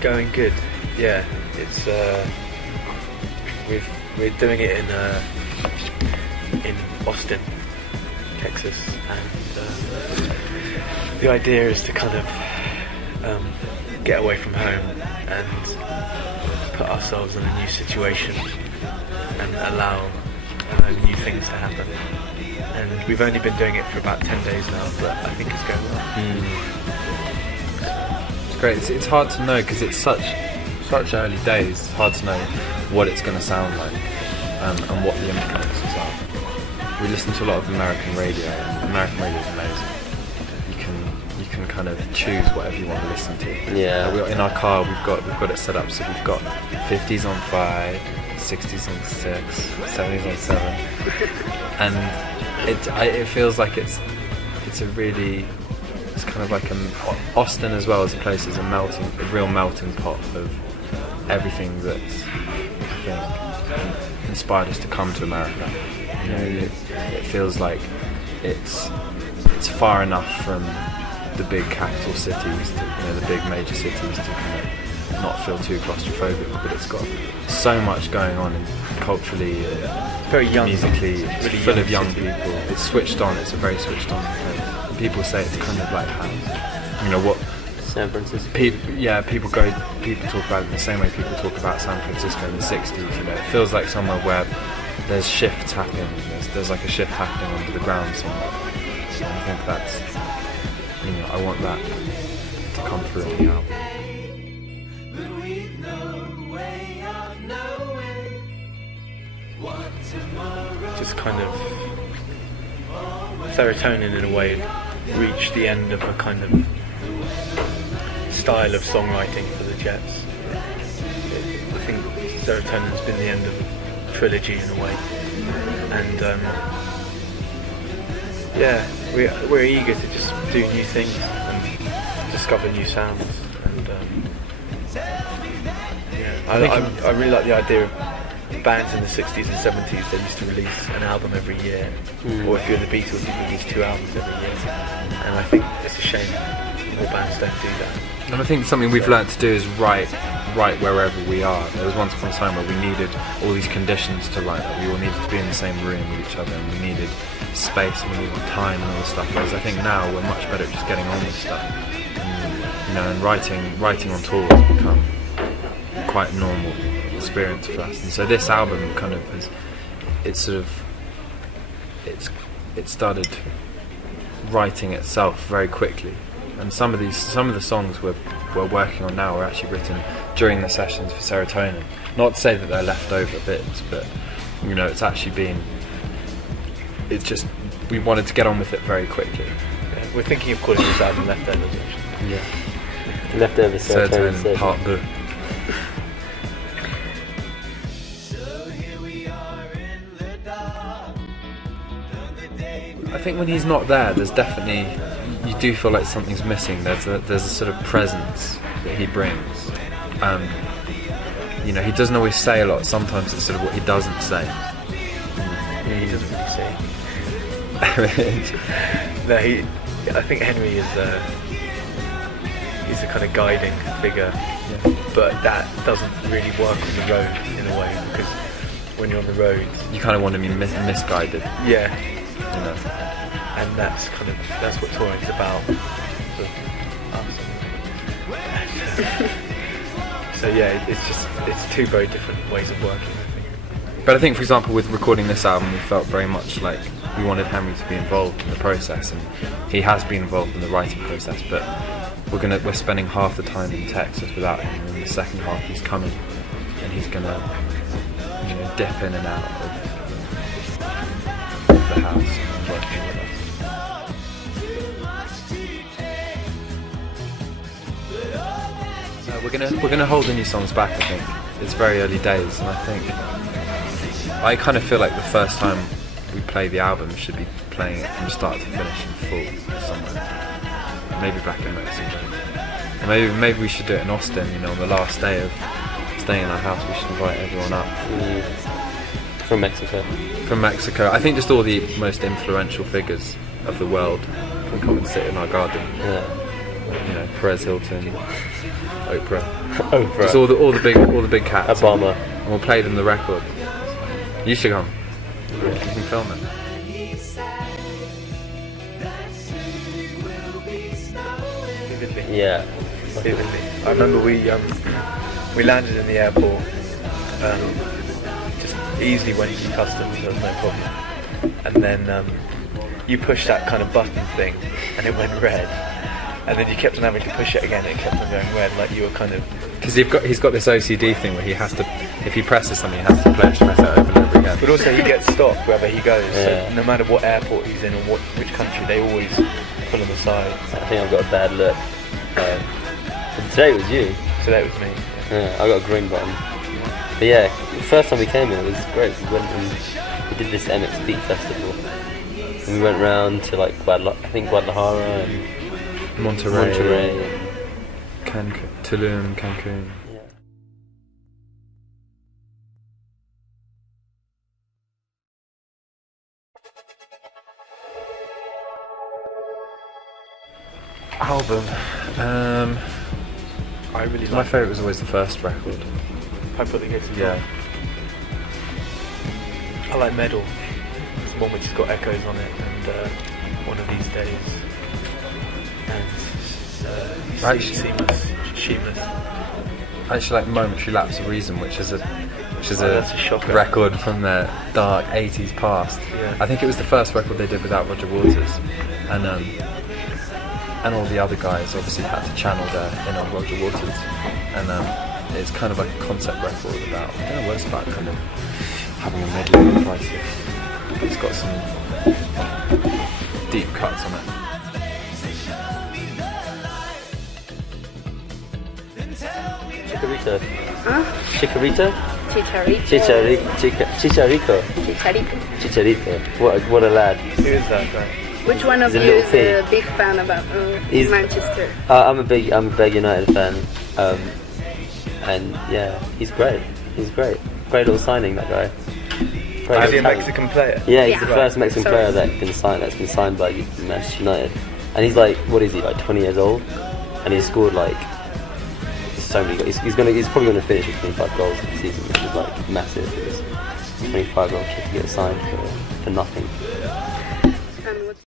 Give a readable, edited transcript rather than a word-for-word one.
going good. Yeah, it's we're doing it in Austin, Texas, and the idea is to kind of get away from home and put ourselves in a new situation and allow new things to happen. And we've only been doing it for about 10 days now, but I think it's going well. It's great. It's hard to know because it's such early days. It's hard to know what it's going to sound like and what the influences are. We listen to a lot of American radio, and American radio is amazing. You can kind of choose whatever you want to listen to. Yeah. In our car, we've got it set up so we've got 50s on 5, 60s on 6, 70s on 7, and it feels like it's kind of like Austin as well as a place is a real melting pot of everything that I think inspired us to come to America. You know, it feels like it's far enough from the big capital cities, the big major cities, to kind of not feel too claustrophobic. But it's got so much going on culturally, very young, musically, it's really full of young people. It's switched on. It's a very switched on place. And people say it's kind of like how, San Francisco. People talk about it in the same way people talk about San Francisco in the 60s. It feels like somewhere where there's shifts happening. There's like a shift happening under the ground somewhere. So I think that's, I want that to come through on the album. Just kind of Serotonin in a way reached the end of a kind of style of songwriting for the Jets. I think Serotonin's been the end of a trilogy in a way, and we're eager to just do new things and discover new sounds. And I really like the idea of bands in the 60s and 70s. They used to release an album every year, or if you're the Beatles, you release 2 albums every year. And I think it's a shame more bands don't do that. And I think something we've learnt to do is write wherever we are. There was once upon a time where we needed all these conditions to write. That we all needed to be in the same room with each other, and we needed space and we needed time and all this stuff. Whereas I think now we're much better at just getting on with stuff. And writing on tour has become quite a normal experience for us. And so this album kind of it started writing itself very quickly. And some of the songs we're working on now are actually written during the sessions for Serotonin. Not to say that they're leftover bits, but it's actually been. It's just we wanted to get on with it very quickly. Yeah, we're thinking of calling this album Leftovers. Actually. Yeah. Leftover Serotonin Part 2. I think when he's not there, there's definitely, you do feel like something's missing. There's a sort of presence that he brings. He doesn't always say a lot. Sometimes it's sort of what he doesn't say. Yeah, he doesn't really say. No, I think Henry is he's a kind of guiding figure, but that doesn't really work on the road in a way, because when you're on the road, you kind of want to be misguided. Yeah. And that's what touring's about. So it's 2 very different ways of working, I think. But I think, for example, with recording this album, we felt very much like we wanted Henry to be involved in the process, and he has been involved in the writing process. But we're spending half the time in Texas without him, and the second half he's coming, and he's gonna dip in and out of the house and working with us. We're gonna hold the new songs back. I think it's very early days, and I kind of feel like the first time we play the album should be playing it from start to finish in full somewhere. Maybe back in Mexico. Or maybe we should do it in Austin. On the last day of staying in our house, we should invite everyone up. From Mexico. From Mexico. I think just all the most influential figures of the world can come and sit in our garden. Yeah. you know, Perez Hilton, Oprah, Oprah. just all the big cats. Obama. And we'll play them the record. You should come. You can film it. Vividly. Yeah. Vividly. I remember we landed in the airport, just easily went through customs, there was no problem. And then you pushed that kind of button thing, and it went red. And then you kept on having to push it again, and it kept on going red, like you were kind of... Because he's got this OCD thing where he has to, if he presses something, he has to press it over and over again. But also he gets stopped wherever he goes, Yeah. so no matter what airport he's in or which country, they always pull him aside. I think I've got a bad look. But today it was you. So that was me. Yeah, I got a green button. But yeah, the first time we came here it was great. We went and we did this MX Beat Festival. And we went round to like Guadalajara and Monterrey, Cancun, Tulum, Cancun. Yeah. Album. I really My like favourite was always the first record. I put the guitar. Yeah. I like Medal. It's one which has got echoes on it, and One of These Days. And Actually- Seamless. I actually like Momentary Lapse of Reason, which is that's a shocker. record from their dark 80s past. Yeah. I think it was the first record they did without Roger Waters, and all the other guys obviously had to channel their inner Roger Waters, and it's kind of like a concept record about, I don't know what it's about, kind of having a medley crisis. It's got some deep cuts on it. Chicharito. Huh? Chicharito? Chicharito. Chicharito. Chicharito. Chicharito. What a lad. Who is that guy? Which one of He's a you little is pig. a big fan about He's- Manchester? I'm a big United fan. And yeah, he's great. He's great. Great little signing, that guy. Great Is he a little talent. Mexican player? Yeah, he's Yeah. the first Mexican Sorry. player that's been signed by Manchester United. And he's like, what is he, like 20 years old? And he's scored like so many goals. He's probably gonna finish with 25 goals this season, which is like massive for this 25-year-old kid to get signed for nothing.